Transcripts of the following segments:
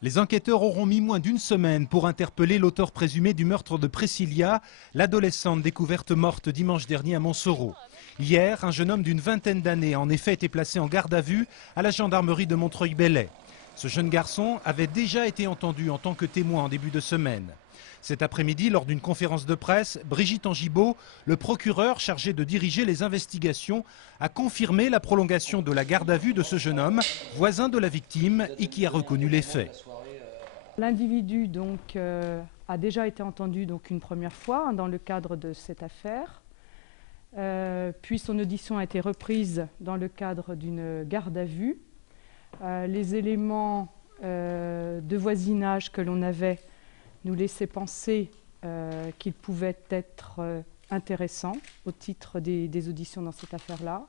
Les enquêteurs auront mis moins d'une semaine pour interpeller l'auteur présumé du meurtre de Priscilla, l'adolescente découverte morte dimanche dernier à Montsoreau. Hier, un jeune homme d'une vingtaine d'années a en effet été placé en garde à vue à la gendarmerie de Montreuil-Bellay. Ce jeune garçon avait déjà été entendu en tant que témoin en début de semaine. Cet après-midi, lors d'une conférence de presse, Brigitte Angibault, le procureur chargé de diriger les investigations, a confirmé la prolongation de la garde à vue de ce jeune homme, voisin de la victime et qui a reconnu les faits. L'individu a déjà été entendu une première fois dans le cadre de cette affaire. Puis son audition a été reprise dans le cadre d'une garde à vue. Les éléments de voisinage que l'on avait nous laissaient penser qu'il pouvait être intéressant au titre des auditions dans cette affaire-là.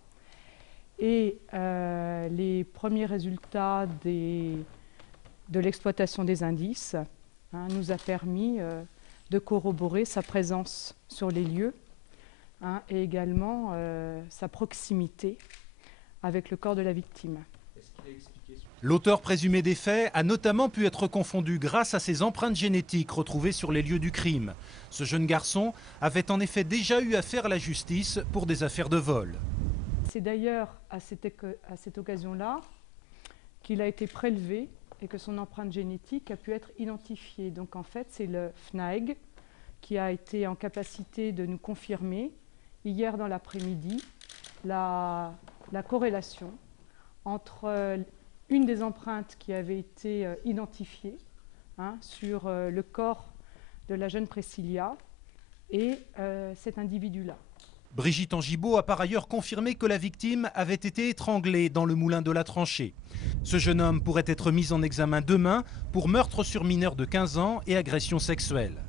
Et les premiers résultats de l'exploitation des indices nous a permis de corroborer sa présence sur les lieux et également sa proximité avec le corps de la victime. L'auteur présumé des faits a notamment pu être confondu grâce à ses empreintes génétiques retrouvées sur les lieux du crime. Ce jeune garçon avait en effet déjà eu affaire à la justice pour des affaires de vol. C'est d'ailleurs à cette occasion-là qu'il a été prélevé et que son empreinte génétique a pu être identifiée. Donc en fait, c'est le FNAEG qui a été en capacité de nous confirmer hier dans l'après-midi la corrélation entre une des empreintes qui avait été identifiée sur le corps de la jeune Priscilla et cet individu-là. Brigitte Angibault a par ailleurs confirmé que la victime avait été étranglée dans le moulin de la tranchée. Ce jeune homme pourrait être mis en examen demain pour meurtre sur mineur de 15 ans et agression sexuelle.